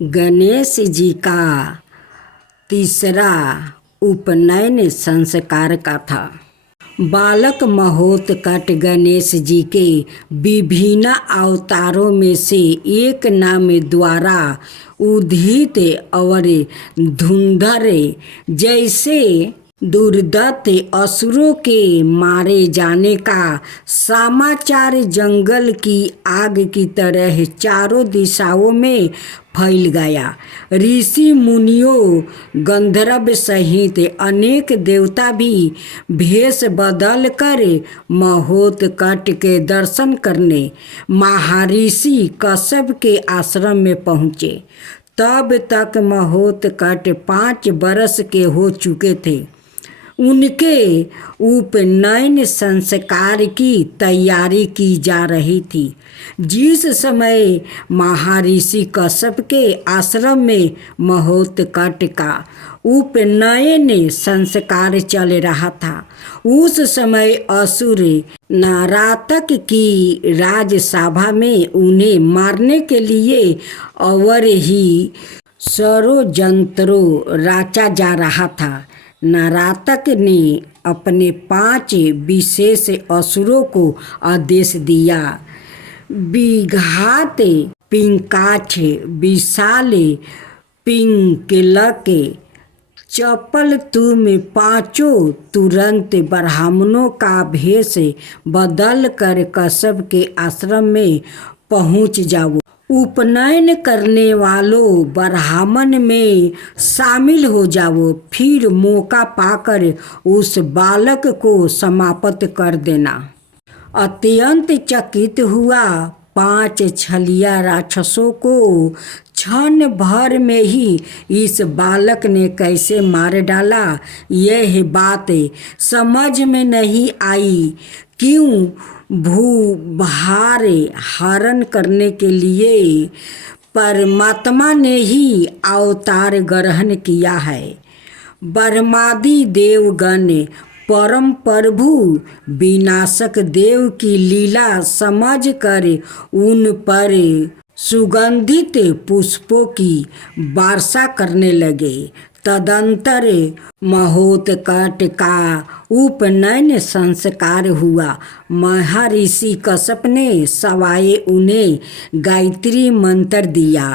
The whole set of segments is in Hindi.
गणेश जी का तीसरा उपनयन संस्कार का था। बालक महोत्कट गणेश जी के विभिन्न अवतारों में से एक नाम द्वारा उदित और धुंधर जैसे दुर्दत्त असुरों के मारे जाने का समाचार जंगल की आग की तरह चारों दिशाओं में फैल गया। ऋषि मुनियों गंधर्व सहित अनेक देवता भी भेष बदल कर महोत्कट के दर्शन करने महर्षि कश्यप के आश्रम में पहुँचे। तब तक महोत्कट 5 वर्ष के हो चुके थे। उनके उपनयन संस्कार की तैयारी की जा रही थी। जिस समय महर्षि कश्यप के आश्रम में महोत्कट का उपनयन संस्कार चल रहा था, उस समय असुर नारातक की राजसभा में उन्हें मारने के लिए और ही षड्यंत्रों रचा जा रहा था। नारातक ने अपने 5 विशेष असुरों को आदेश दिया। विघात, पिंकाक्ष, विशाल, पिंगलक, चपल, तुम पांचों तुरंत ब्राह्मणों का भेष बदल कर कश्यप के आश्रम में पहुंच जाओ। उपनयन करने वालों ब्राह्मण में शामिल हो जाओ। फिर मौका पाकर उस बालक को समाप्त कर देना। अत्यंत चकित हुआ 5 छलिया राक्षसों को क्षण भर में ही इस बालक ने कैसे मार डाला, यह बात समझ में नहीं आई। क्यों भूभार हरण करने के लिए परमात्मा ने ही अवतार ग्रहण किया है। ब्रह्मादि देवगण परम प्रभु विनाशक देव की लीला समझकर उन पर सुगंधित पुष्पों की वर्षा करने लगे। तदंतर महोत्कट का उपनयन संस्कार हुआ। महर्षि कश्यप ने सवाए उन्हें गायत्री मंत्र दिया।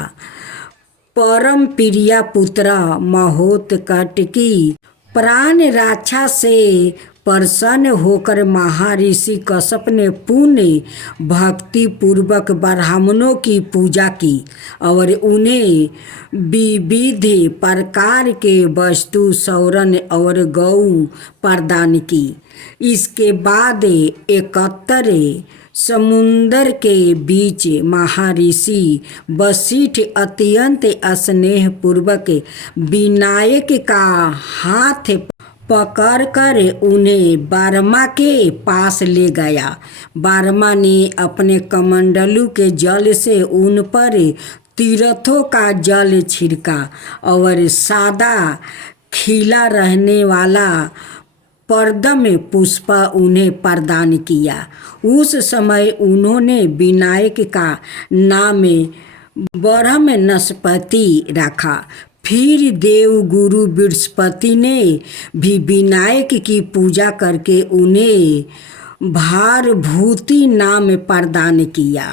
परम प्रिय पुत्र महोत्कट की प्राण रक्षा से प्रसन्न होकर महर्षि कश्यप ने पुण्य भक्ति पूर्वक ब्राह्मणों की पूजा की और उन्हें विविध प्रकार के वस्तु, स्वर्ण और गौ प्रदान की। इसके बाद 71 समुंदर के बीच महर्षि वशिष्ठ अत्यंत स्नेह पूर्वक विनायक का हाथ पकड़कर उन्हें ब्रह्मा के पास ले गया। ब्रह्मा ने अपने कमंडलू के जल से उन पर तीर्थों का जल छिड़का और सादा खिला रहने वाला परदम पुष्प उन्हें प्रदान किया। उस समय उन्होंने विनायक का नाम ब्रह्मणस्पति रखा। फिर देव गुरु बृहस्पति ने भी विनायक की पूजा करके उन्हें भारभूति नाम प्रदान किया।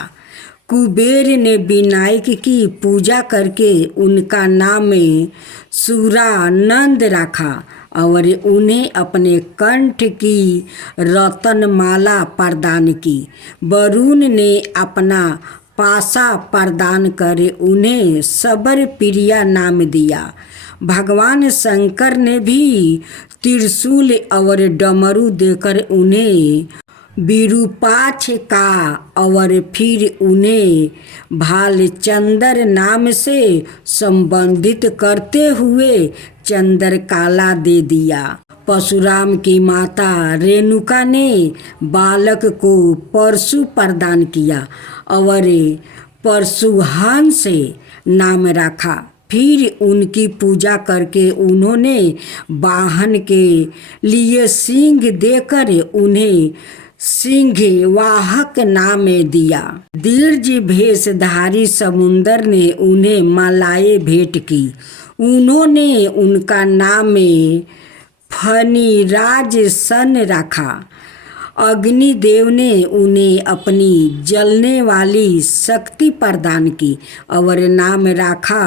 कुबेर ने विनायक की पूजा करके उनका नाम सुरानंद रखा और उन्हें अपने कंठ की रत्नमाला प्रदान की। वरुण ने अपना पासा प्रदान कर उन्हें सबर प्रिया नाम दिया। भगवान शंकर ने भी त्रिशूल और डमरू देकर उन्हें विरूपाक्ष का और फिर उन्हें भालचंद्र नाम से संबंधित करते हुए चंद्रकाला दे दिया। परशुराम की माता रेणुका ने बालक को परशु प्रदान किया और परशुहंस नाम रखा। फिर उनकी पूजा करके उन्होंने वाहन के लिए सिंह देकर उन्हें सिंह वाहक नाम दिया। दीर्घ भेषधारी समुंदर ने उन्हें मालाएं भेंट की। उन्होंने उनका नाम फणिराज सन रखा। अग्निदेव ने उन्हें अपनी जलने वाली शक्ति प्रदान की और नाम रखा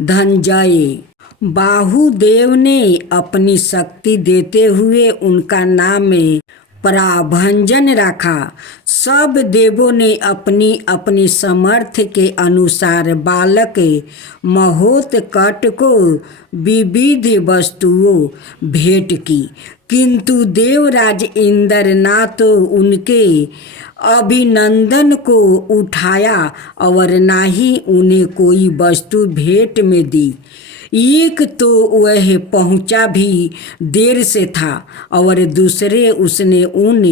धनंजय। बाहुदेव ने अपनी शक्ति देते हुए उनका नाम प्रभंजन रखा। सब देवों ने अपनी अपनी सामर्थ्य के अनुसार बालक महोत्कट को विविध वस्तुओं भेंट की, किंतु देवराज इंद्र ना तो उनके अभिनंदन को उठाया और ना ही उन्हें कोई वस्तु भेंट में दी। एक तो वह पहुंचा भी देर से था और दूसरे उसने उन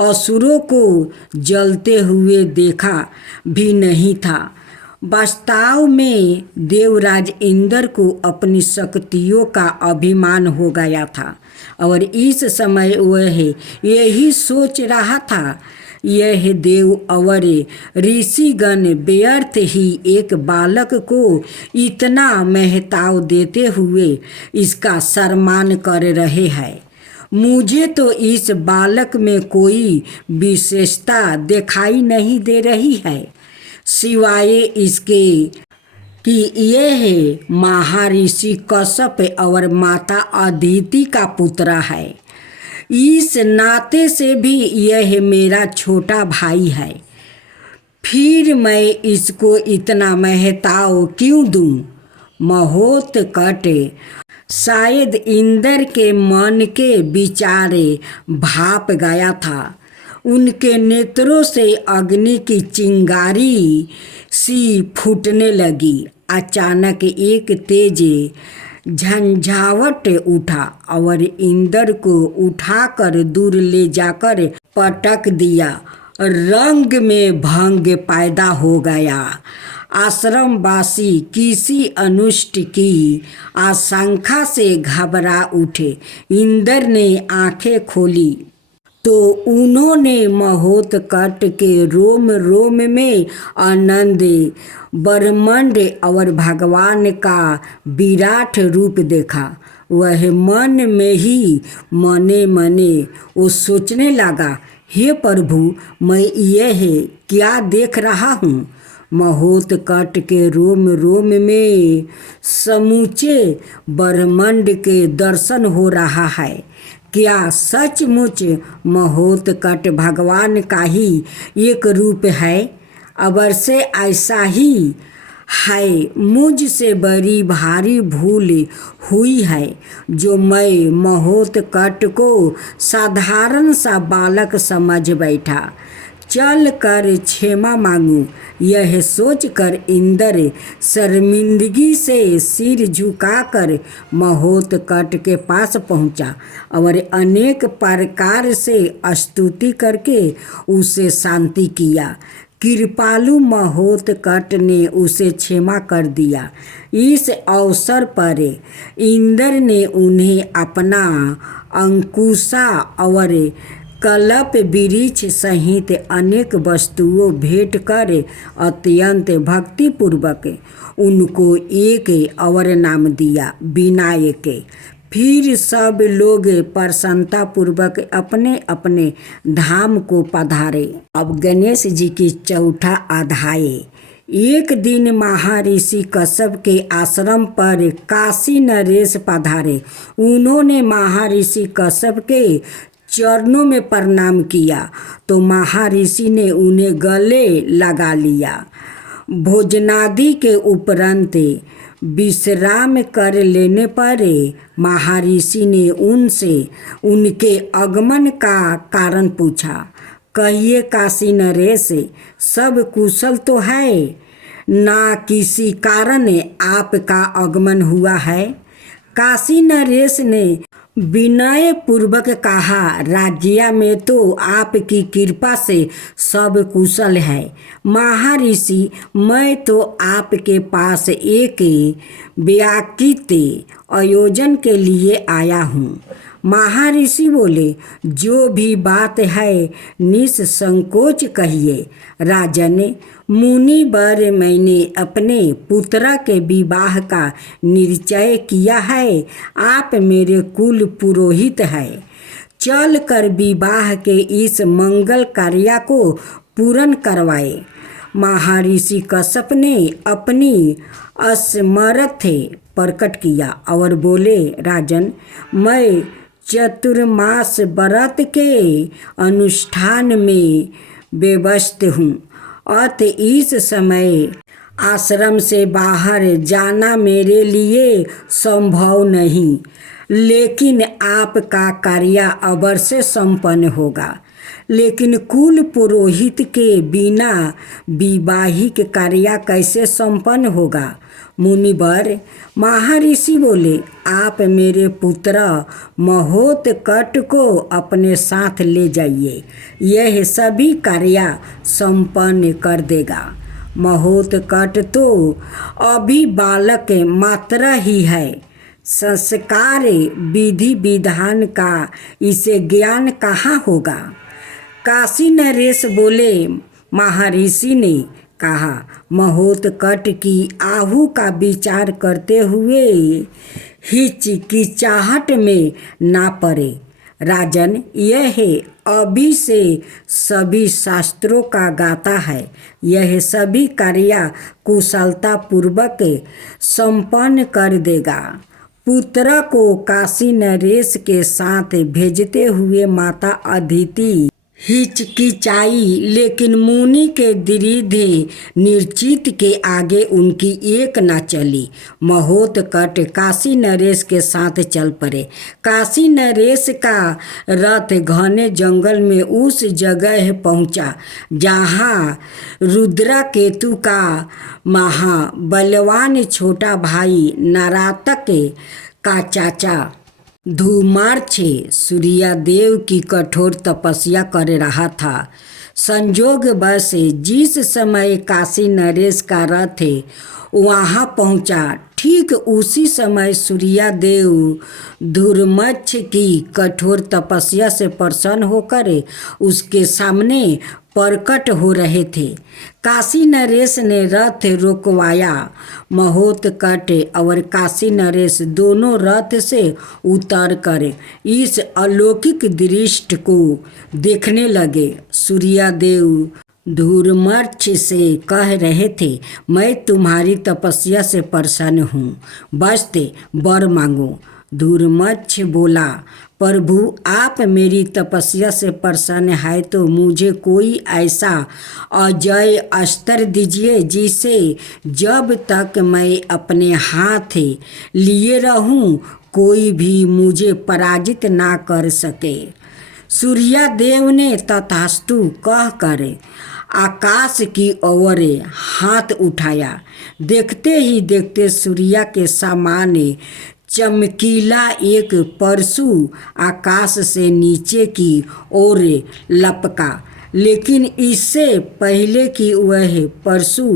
असुरों को जलते हुए देखा भी नहीं था। वास्तव में देवराज इंद्र को अपनी शक्तियों का अभिमान हो गया था और इस समय वह यही सोच रहा था, यह देव और ऋषिगण व्यर्थ ही एक बालक को इतना महताव देते हुए इसका सम्मान कर रहे हैं। मुझे तो इस बालक में कोई विशेषता दिखाई नहीं दे रही है, सिवाय इसके कि यह महर्षि कश्यप और माता अदिति का पुत्र है। इस नाते से भी यह मेरा छोटा भाई है, फिर मैं इसको इतना महताव क्यों दूं? महोत्कट शायद इंद्र के मन के विचारे भाप गया था। उनके नेत्रों से अग्नि की चिंगारी सी फूटने लगी। अचानक एक तेज झंझावट उठा और इंद्र को उठाकर दूर ले जाकर पटक दिया। रंग में भंग पैदा हो गया। आश्रमवासी किसी अनिष्ट की आशंका से घबरा उठे। इंद्र ने आंखें खोली तो उन्होंने महोत्कट के रोम रोम में आनंद, ब्रह्मांड और भगवान का विराट रूप देखा। वह मन में ही मने मने वो सोचने लगा, हे प्रभु, मैं यह क्या देख रहा हूँ? महोत्कट के रोम रोम में समूचे ब्रह्मांड के दर्शन हो रहा है। क्या सचमुच महोत्कट भगवान का ही एक रूप है? अवश्य ऐसा ही है। मुझसे बड़ी भारी भूल हुई है जो मैं महोत्कट को साधारण सा बालक समझ बैठा। चल कर क्षमा मांगू, यह सोचकर इंद्र शर्मिंदगी से सिर झुकाकर महोत्कट के पास पहुंचा और अनेक प्रकार से स्तुति करके उसे शांति किया। कृपालु महोत्कट ने उसे क्षमा कर दिया। इस अवसर पर इंद्र ने उन्हें अपना अंकुशा और कल्प वृक्ष सहित अनेक वस्तुओं भेंट कर अत्यंत भक्तिपूर्वक उनको एक और नाम दिया, विनायक। फिर सब लोग प्रसन्नतापूर्वक अपने अपने धाम को पधारे। अब गणेश जी की चौथा अध्याय। एक दिन महर्षि कश्यप के आश्रम पर काशी नरेश पधारे। उन्होंने महर्षि कश्यप के चरणों में प्रणाम किया तो महर्षि ने उन्हें गले लगा लिया। भोजनादि के उपरांत विश्राम कर लेने पर महर्षि ने उनसे उनके आगमन का कारण पूछा। कहिए काशी नरेश, सब कुशल तो है ना? किसी कारण आपका आगमन हुआ है? काशी नरेश ने विनय पूर्वक कहा, राज्य में तो आपकी कृपा से सब कुशल है। महर्षि, मैं तो आपके पास एक व्याकृत आयोजन के लिए आया हूँ। महर्षि बोले, जो भी बात है निसंकोच कहिए। राजन, मुनि वर, मैंने अपने पुत्र के विवाह का निश्चय किया है। आप मेरे कुल पुरोहित हैं। चल कर विवाह के इस मंगल कार्य को पूर्ण करवाए। महर्षि कश्यप ने अपनी असमर्थता प्रकट किया और बोले, राजन, मैं चतुर्मास व्रत के अनुष्ठान में व्यस्त हूँ, अत इस समय आश्रम से बाहर जाना मेरे लिए संभव नहीं, लेकिन आपका कार्य अवश्य संपन्न होगा। लेकिन कुल पुरोहित के बिना वैवाहिक कार्य कैसे संपन्न होगा? मुनिवर, महर्षि बोले, आप मेरे पुत्र महोत्कट को अपने साथ ले जाइए, यह सभी कार्य संपन्न कर देगा। महोत्कट तो अभी बालक मात्र ही है, संस्कार विधि विधान का इसे ज्ञान कहाँ होगा? काशी नरेश बोले, महर्षि ने कहा, महोत्कट की आहु का विचार करते हुए हिचकिचाहट में ना पड़े। राजन, यह अभी से सभी शास्त्रों का गाता है, यह सभी कार्य कुशलता पूर्वक संपन्न कर देगा। पुत्र को काशी नरेश के साथ भेजते हुए माता अदिति हिचकिचाई, लेकिन मुनि के दृढ़ निश्चित के आगे उनकी एक न चली। महोत्कट काशी नरेश के साथ चल पड़े। काशी नरेश का रथ घने जंगल में उस जगह पहुंचा जहां रुद्रकेतु का महाबलवान छोटा भाई नरातक का चाचा धूम्राक्ष सूर्यदेव की कठोर तपस्या कर रहा था। संयोगवश जिस समय काशी नरेश का रथ वहाँ पहुँचा, ठीक उसी समय सूर्यदेव धूम्राक्ष की कठोर तपस्या से प्रसन्न होकर उसके सामने प्रकट हो रहे थे। काशी नरेश ने रथ रोकवाया। महोत्कट और काशी नरेश दोनों रथ से उतर कर इस अलौकिक दृश्य को देखने लगे। सूर्यदेव धूम्राक्ष से कह रहे थे, मैं तुम्हारी तपस्या से प्रसन्न हूँ, बस वर मांगो। धूम्राक्ष बोला, प्रभु, आप मेरी तपस्या से प्रसन्न है तो मुझे कोई ऐसा अजय अस्त्र दीजिए जिसे जब तक मैं अपने हाथ लिए रहूं कोई भी मुझे पराजित ना कर सके। सूर्यदेव ने तथास्तु कहकर आकाश की ओर हाथ उठाया। देखते ही देखते सूर्य के समान चमकीला एक परशु आकाश से नीचे की ओर लपका, लेकिन इससे पहले कि वह परशु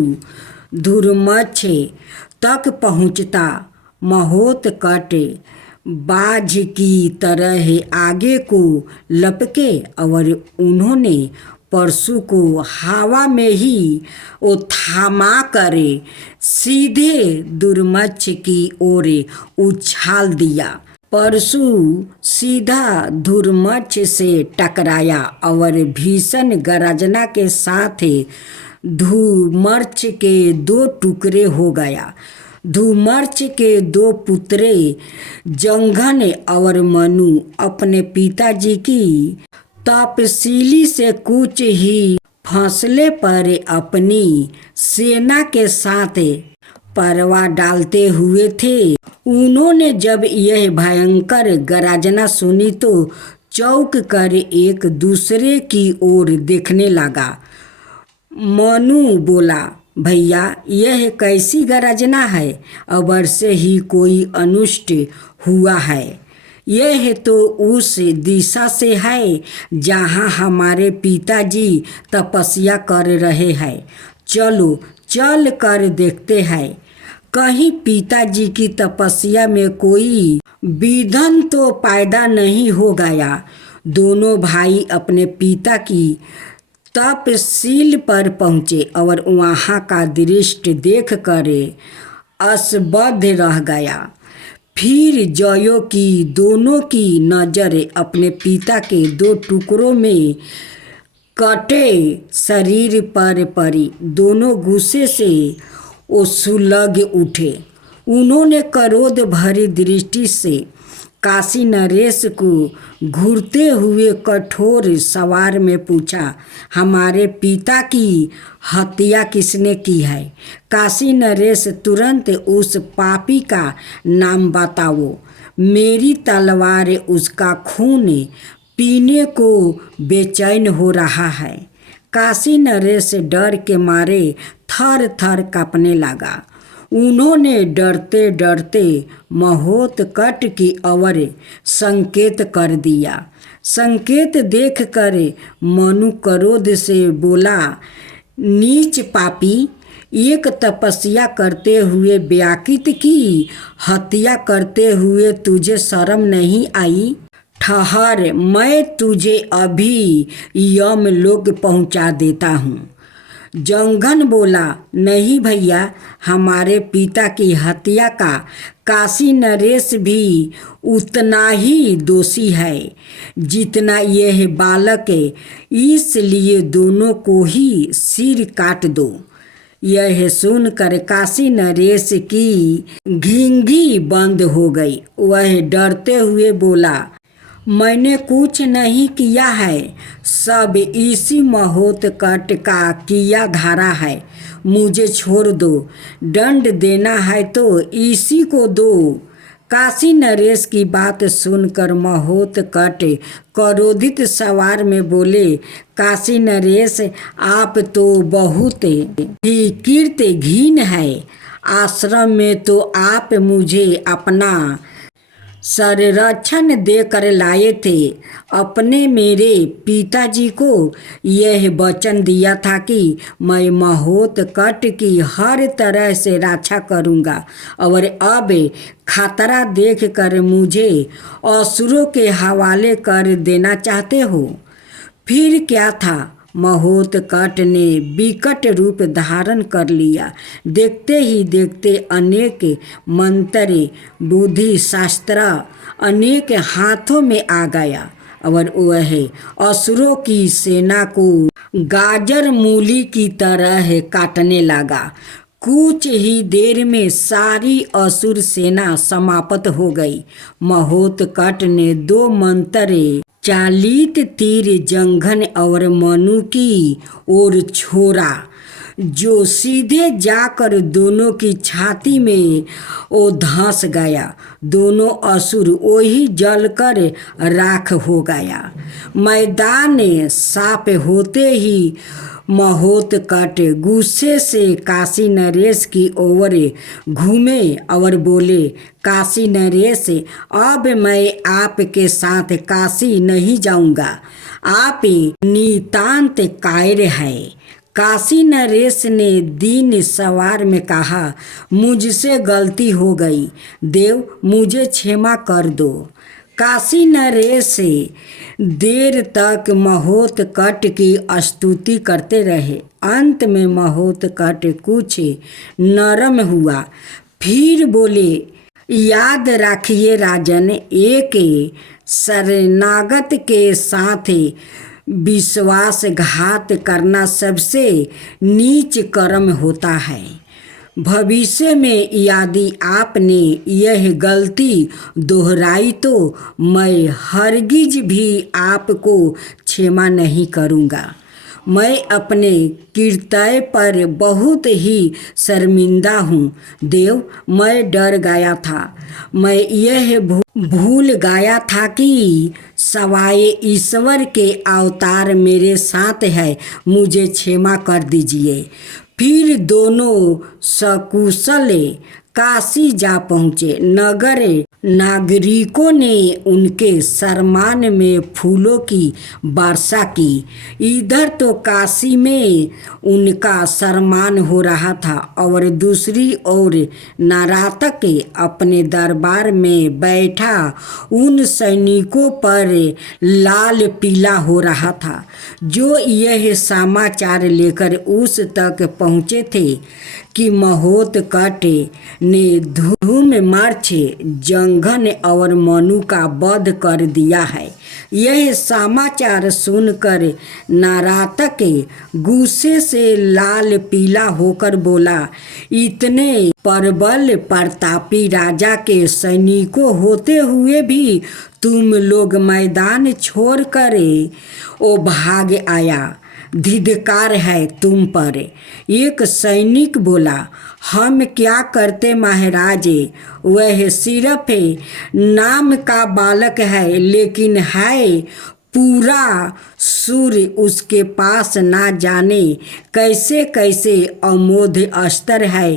धूम्राक्ष तक पहुंचता, महोत्कट बाज की तरह आगे को लपके और उन्होंने परशु को हवा में ही थामा कर सीधे धूम्राक्ष की ओर उछाल दिया। परशु सीधा धूम्राक्ष से टकराया और भीषण गर्जना के साथ धूम्राक्ष के दो टुकड़े हो गया। धूम्राक्ष के दो पुत्र जंघन और मनु अपने पिताजी की तपस्विनी से कुछ ही फासले पर अपनी सेना के साथ परवा डालते हुए थे। उन्होंने जब यह भयंकर गर्जना सुनी तो चौंक कर एक दूसरे की ओर देखने लगा। मनु बोला, भैया, यह कैसी गर्जना है? अवश्य ही कोई अनिष्ट हुआ है। यह तो उस दिशा से है जहाँ हमारे पिताजी तपस्या कर रहे हैं। चलो चल कर देखते हैं, कहीं पिताजी की तपस्या में कोई विधन तो पैदा नहीं हो गया। दोनों भाई अपने पिता की तपसील पर पहुँचे और वहाँ का दृश्य देख कर असबद्ध रह गया। फिर जयो की दोनों की नज़र अपने पिता के 2 टुकड़ों में कटे शरीर पर पड़ी। दोनों गुस्से से उछल उठे। उन्होंने क्रोध भरी दृष्टि से काशी नरेश को घूरते हुए कठोर सवार में पूछा, हमारे पिता की हत्या किसने की है? काशी नरेश तुरंत उस पापी का नाम बताओ। मेरी तलवार उसका खून पीने को बेचैन हो रहा है। काशी नरेश डर के मारे थर थर कांपने लगा। उन्होंने डरते डरते महोत्कट की ओर संकेत कर दिया। संकेत देखकर मनु क्रोध से बोला, नीच पापी, एक तपस्या करते हुए व्याकृत की हत्या करते हुए तुझे शर्म नहीं आई? ठहर, मैं तुझे अभी यमलोक पहुंचा देता हूँ। जंघन बोला, नहीं भैया, हमारे पिता की हत्या का काशी नरेश भी उतना ही दोषी है जितना यह बालक है, इसलिए दोनों को ही सिर काट दो। यह सुनकर काशी नरेश की घिंगी बंद हो गई। वह डरते हुए बोला, मैंने कुछ नहीं किया है, सब इसी महोत्कट का किया धारा है। मुझे छोड़ दो, दंड देना है तो इसी को दो। काशी नरेश की बात सुनकर महोत्कट क्रोधित सवार में बोले, काशी नरेश, आप तो बहुत ही कीर्तिहीन है। आश्रम में तो आप मुझे अपना संरक्षण देकर लाए थे। अपने मेरे पिताजी को यह वचन दिया था कि मैं महोत्कट की हर तरह से रक्षा करूंगा, और अब खतरा देखकर मुझे असुरों के हवाले कर देना चाहते हो। फिर क्या था, महोत्कट ने विकट रूप धारण कर लिया। देखते ही देखते अनेक मंत्र बुद्धि शास्त्र अनेक हाथों में आ गया और वह असुरों की सेना को गाजर मूली की तरह काटने लगा। कुछ ही देर में सारी असुर सेना समाप्त हो गई। महोत्कट ने 2 मंत्र चालित तीर जंघन और मनु की ओर छोड़ा, जो सीधे जाकर दोनों की छाती में ओ धंस गया। दोनों असुर वही जलकर राख हो गया। मैदान साफ होते ही महोत्कट गुस्से से काशी नरेश की ओर घूमे और बोले, काशी नरेश, अब मैं आपके साथ काशी नहीं जाऊंगा। आप नितांत कायर है। काशी नरेश ने दीन सवार में कहा, मुझसे गलती हो गई, देव मुझे क्षमा कर दो। काशी नरेश देर तक महोत्कट की स्तुति करते रहे। अंत में महोत्कट कुछ नरम हुआ। फिर बोले, याद रखिए राजन, एक शरणागत के साथ विश्वासघात करना सबसे नीच कर्म होता है। भविष्य में यदि आपने यह गलती दोहराई तो मैं हरगिज भी आपको क्षमा नहीं करूँगा। मैं अपने कृत्य पर बहुत ही शर्मिंदा हूँ। देव, मैं डर गया था। मैं यह भूल गया था कि सवाए ईश्वर के अवतार मेरे साथ है। मुझे क्षमा कर दीजिए। फिर दोनों सकुशल काशी जा पहुँचे। नगर नागरिकों ने उनके सम्मान में फूलों की वर्षा की। इधर तो काशी में उनका सम्मान हो रहा था और दूसरी ओर नरातक अपने दरबार में बैठा उन सैनिकों पर लाल पीला हो रहा था जो यह समाचार लेकर उस तक पहुँचे थे कि महोत्कच ने धूम मार्च जंघन और मनु का वध कर दिया है। यह समाचार सुनकर नरातक गुस्से से लाल पीला होकर बोला, इतने प्रबल प्रतापी राजा के सैनिकों होते हुए भी तुम लोग मैदान छोड़कर ओ भाग आया, धिक्कार है तुम पर। एक सैनिक बोला, हम क्या करते महाराज, वह सिर्फ नाम का बालक है लेकिन है पूरा सूर्य। उसके पास ना जाने कैसे कैसे अमोघ अस्त्र है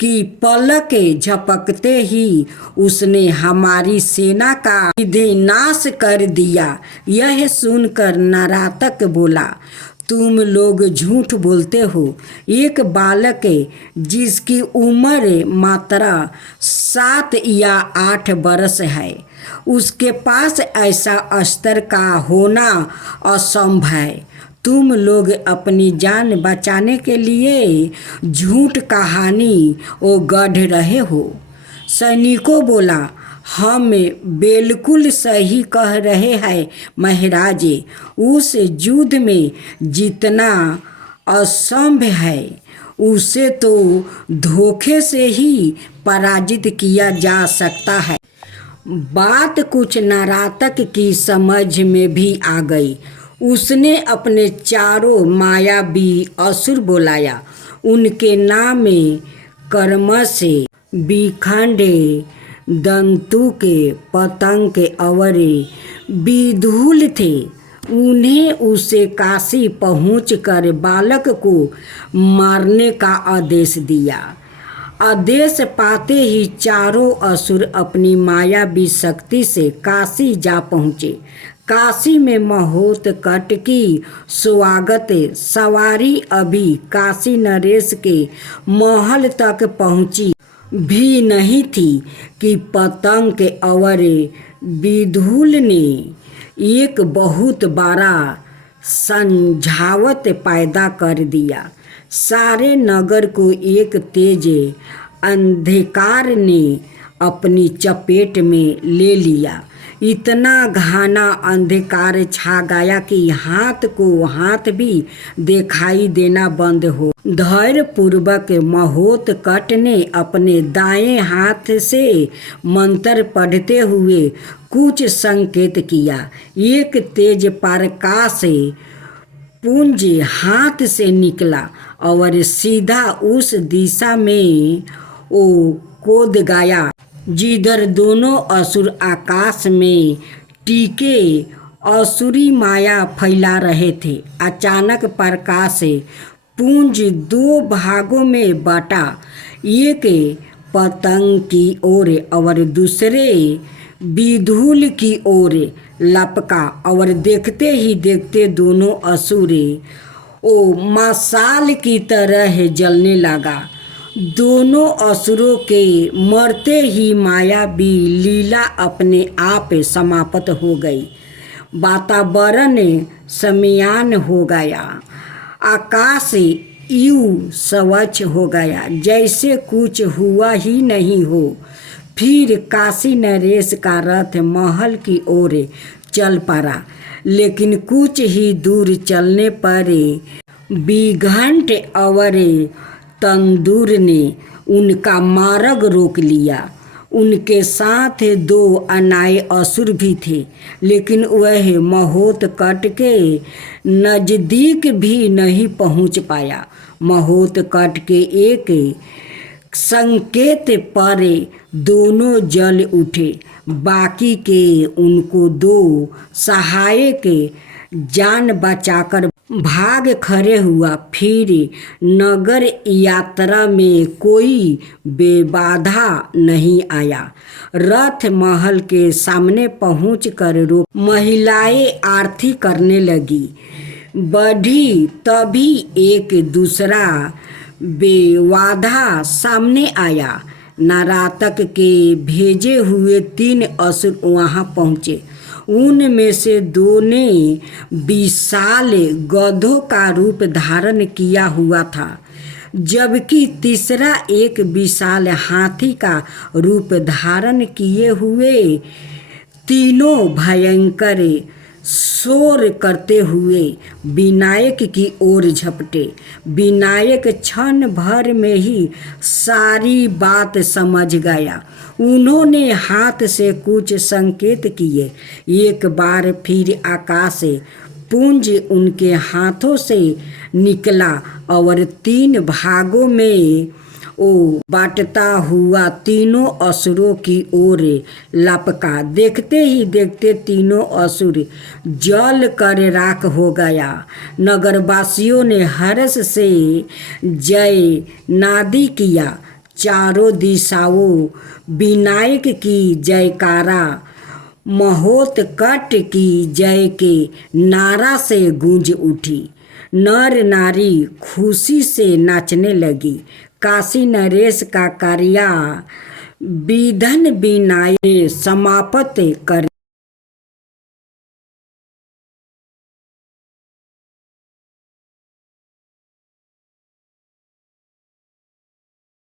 कि पलक झपकते ही उसने हमारी सेना का नाश कर दिया। यह सुनकर नरातक बोला, तुम लोग झूठ बोलते हो। एक बालक जिसकी उम्र मात्र 7 या 8 बरस है, उसके पास ऐसा अस्त्र का होना असंभव है। तुम लोग अपनी जान बचाने के लिए झूठ कहानी गढ़ रहे हो। सैनिकों बोला, हम बिल्कुल सही कह रहे हैं महाराज, उस युद्ध में जितना असंभव है उसे तो धोखे से ही पराजित किया जा सकता है। बात कुछ नरातक की समझ में भी आ गई। उसने अपने चारों मायावी असुर बुलाया। उनके नाम में कर्मश, बिखंडे, दंतु के, पतंग के और विधुल थे। उन्हें उसे काशी पहुंचकर बालक को मारने का आदेश दिया। आदेश पाते ही चारों असुर अपनी मायावी शक्ति से काशी जा पहुँचे। काशी में महोत्कच की स्वागत सवारी अभी काशी नरेश के महल तक पहुँची भी नहीं थी कि पतंग और विधुल ने एक बहुत बड़ा संझावत पैदा कर दिया। सारे नगर को एक तेज अंधकार ने अपनी चपेट में ले लिया। इतना घना अंधकार छा गया कि हाथ को हाथ भी दिखाई देना बंद हो। धैर्यपूर्वक महोत्कच ने अपने दाएं हाथ से मंत्र पढ़ते हुए कुछ संकेत किया। एक तेज प्रकाश पुंज हाथ से निकला और सीधा उस दिशा में कूद गया जिधर दोनों असुर आकाश में टिके असुरी माया फैला रहे थे। अचानक प्रकाश पुंज 2 भागों में बटा, एक पतंग की ओर और दूसरे विधुल की ओर लपका और देखते ही देखते दोनों असुर मशाल की तरह जलने लगा। दोनों असुरों के मरते ही मायावी लीला अपने आप समाप्त हो गई। वातावरण शमयान हो गया। आकाश यूं स्वच्छ हो गया जैसे कुछ हुआ ही नहीं हो। फिर काशी नरेश का रथ महल की ओर चल पड़ा, लेकिन कुछ ही दूर चलने पर बिघंट और तंदूर ने उनका मार्ग रोक लिया। उनके साथ 2 अनाए असुर भी थे, लेकिन वह महोत्कच के नज़दीक भी नहीं पहुंच पाया। महोत्कच के एक संकेत पर दोनों जल उठे। बाकी के उनको 2 सहायक जान बचाकर भाग खड़े हुआ। फिर नगर यात्रा में कोई बेबाधा नहीं आया। रथ महल के सामने पहुंचकर रुक। महिलाएं आरती करने लगी। बढ़ी तभी एक दूसरा बेवाधा सामने आया। नरातक के भेजे हुए 3 असुर वहां पहुंचे। उनमें से 2 ने विशाल गधों का रूप धारण किया हुआ था, जबकि तीसरा एक विशाल हाथी का रूप धारण किए हुए। तीनों भयंकर शोर करते हुए विनायक की ओर झपटे। विनायक क्षण भर में ही सारी बात समझ गया। उन्होंने हाथ से कुछ संकेत किए। एक बार फिर आकाश पुंज उनके हाथों से निकला और 3 भागों में वो बांटता हुआ तीनों असुरों की ओर लपका। देखते ही देखते तीनों असुर जल कर राख हो गया। नगरवासियों ने हर्ष से जय नादी किया। चारों दिशाओं विनायक की जयकारा महोत्कट की जय के नारा से गूंज उठी। नर नारी खुशी से नाचने लगी। काशी नरेश का कार्य विधन विनायक समाप्त कर